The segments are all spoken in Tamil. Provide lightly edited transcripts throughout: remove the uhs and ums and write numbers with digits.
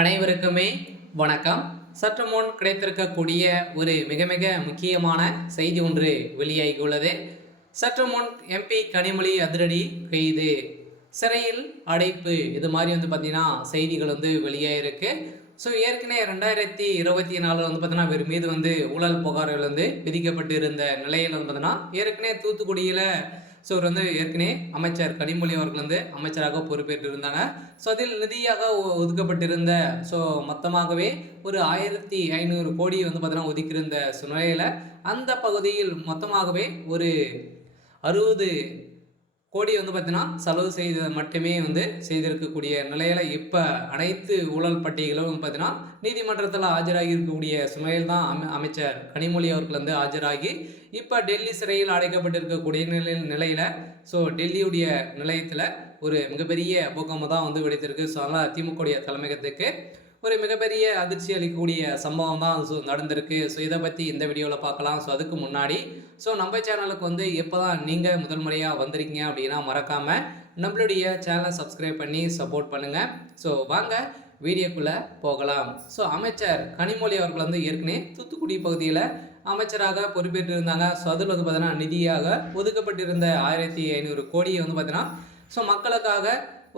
அனைவருக்குமே வணக்கம். சற்று முன் கிடைத்திருக்கக்கூடிய ஒரு மிக மிக முக்கியமான செய்தி ஒன்று வெளியாகியுள்ளது. சற்று முன் எம்பி கனிமொழி அதிரடி கைது, சிறையில் அடைப்பு, இது மாதிரி பார்த்தீங்கன்னா செய்திகள் வெளியாகிருக்கு. ஸோ ஏற்கனவே 2024 பார்த்தீங்கன்னா இவர் மீது ஊழல் புகார்கள் விதிக்கப்பட்டு இருந்த நிலையில் பார்த்தீங்கன்னா ஏற்கனவே தூத்துக்குடியில் ஸோ இவர் ஏற்கனவே அமைச்சர் கனிமொழி அவர்கள் அமைச்சராக பொறுப்பேற்று இருந்தாங்க. ஸோ அதில் நிதியாக ஒதுக்கப்பட்டிருந்த ஸோ மொத்தமாகவே ஒரு 1500 கோடி பார்த்தீங்கன்னா ஒதுக்கியிருந்த நிலையில் அந்த பகுதியில் மொத்தமாகவே ஒரு 60 கோடி பார்த்தீங்கன்னா செலவு செய்தது மட்டுமே செய்திருக்கக்கூடிய நிலையில் இப்போ அனைத்து ஊழல் பட்டியலும் பார்த்தீங்கன்னா நீதிமன்றத்தில் ஆஜராகி இருக்கக்கூடிய சூழ்நிலையில் தான் அமைச்சர் கனிமொழி அவர்கள் ஆஜராகி இப்போ டெல்லி சிறையில் அடைக்கப்பட்டிருக்கக்கூடிய நிலையில் ஸோ டெல்லியுடைய நிலையத்தில் ஒரு மிகப்பெரிய பூகம்பம் தான் வெடித்திருக்கு. ஸோ அதனால் திமுகவுடைய தலைமையகத்துக்கு ஒரு மிகப்பெரிய அதிர்ச்சி அளிக்கக்கூடிய சம்பவம் தான் நடந்திருக்கு. ஸோ இதை பற்றி இந்த வீடியோவில் பார்க்கலாம். ஸோ அதுக்கு முன்னாடி ஸோ நம்ம சேனலுக்கு எப்போ தான் நீங்கள் முதல் முறையாக வந்திருக்கீங்க அப்படின்னா மறக்காமல் நம்மளுடைய சேனலை சப்ஸ்கிரைப் பண்ணி சப்போர்ட் பண்ணுங்கள். ஸோ வாங்க வீடியோக்குள்ளே போகலாம். ஸோ அமைச்சர் கனிமொழி அவர்கள் ஏற்கனவே தூத்துக்குடி பகுதியில் அமைச்சராக பொறுப்பேற்று இருந்தாங்க. ஸோ அதில் பார்த்தீங்கன்னா நிதியாக ஒதுக்கப்பட்டிருந்த 1500 கோடியை பார்த்தீங்கன்னா ஸோ மக்களுக்காக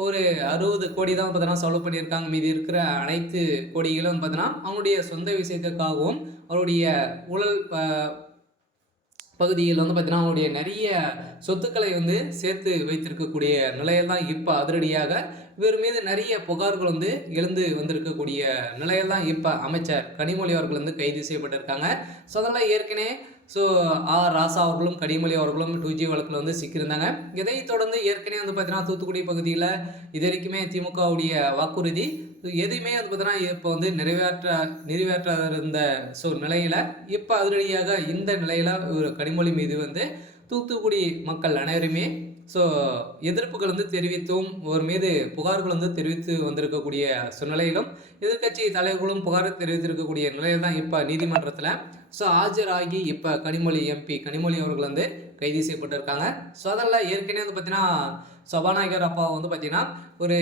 ஒரு 60 கோடி தான் பார்த்தீங்கன்னா செலவு பண்ணியிருக்காங்க. மீதி இருக்கிற அனைத்து கோடிகளும் பார்த்தீங்கன்னா அவங்களுடைய சொந்த விஷயத்துக்காகவும் அவருடைய ஊழல் பகுதியில் பார்த்தீங்கன்னா அவங்களுடைய நிறைய சொத்துக்களை சேர்த்து வைத்திருக்கக்கூடிய நிலையில் தான் இப்போ அதிரடியாக இவர் மீது நிறைய புகார்கள் எழுந்து வந்திருக்கக்கூடிய நிலையில் தான் இப்போ அமைச்சர் கனிமொழி அவர்கள் கைது செய்யப்பட்டிருக்காங்க. ஸோ அதெல்லாம் ஏற்கனவே ஸோ ராசா அவர்களும் கனிமொழி அவர்களும் 2G வழக்கில் சிக்கியிருந்தாங்க. இதை தொடர்ந்து ஏற்கனவே பார்த்தீங்கன்னா தூத்துக்குடி பகுதியில் இது வரைக்குமே திமுகவுடைய வாக்குறுதி எதுவுமே பார்த்தீங்கன்னா இப்போ நிறைவேற்ற இருந்த ஸோ நிலையில் இப்போ அதிரடியாக இந்த நிலையில் ஒரு கனிமொழி மீது தூத்துக்குடி மக்கள் அனைவருமே ஸோ எதிர்ப்புகள் தெரிவித்தும் ஒரு மீது புகார்கள் தெரிவித்து வந்திருக்கக்கூடிய சூழ்நிலையிலும் எதிர்கட்சி தலைவர்களும் புகார் தெரிவித்திருக்கக்கூடிய நிலையில் தான் இப்போ நீதிமன்றத்தில் ஸோ ஆஜராகி இப்போ எம்பி கனிமொழி அவர்கள் கைது செய்யப்பட்டிருக்காங்க. ஸோ அதெல்லாம் ஏற்கனவே பார்த்தீங்கன்னா சபாநாயகர் அப்பா பார்த்தீங்கன்னா ஒரு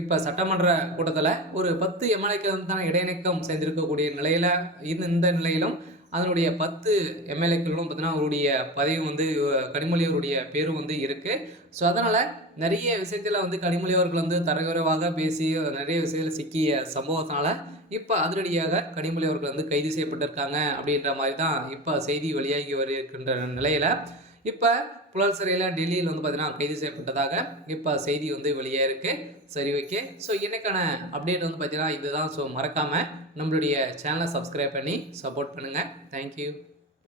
இப்போ சட்டமன்ற கூட்டத்தில் ஒரு 10 எம்எல்ஏக்கள் தான் இடைநீக்கம் செய்திருக்கக்கூடிய நிலையில் இந்த நிலையிலும் அதனுடைய 10 எம்எல்ஏக்களும் பார்த்தீங்கன்னா அவருடைய பதவி கனிமொழி அவருடைய பேரும் இருக்குது. ஸோ அதனால் நிறைய விஷயத்தில் கனிமொழி அவர்கள் தரக்குறைவாக பேசி நிறைய விஷயங்கள் சிக்கிய சம்பவத்தினால இப்போ அதிரடியாக கனிமொழி அவர்கள் கைது செய்யப்பட்டிருக்காங்க அப்படின்ற மாதிரி தான் இப்போ செய்தி வெளியாகி வருகின்ற நிலையில் இப்போ புழல் சிறையில் டெல்லியில் பார்த்தீங்கன்னா கைது செய்யப்பட்டதாக இப்போ செய்தி வெளியே இருக்குது. சரி, ஓகே. ஸோ இன்னைக்கான அப்டேட் பார்த்தீங்கன்னா இதுதான். ஸோ மறக்காமல் நம்மளுடைய சேனலை சப்ஸ்கிரைப் பண்ணி சப்போர்ட் பண்ணுங்கள். தேங்க்யூ.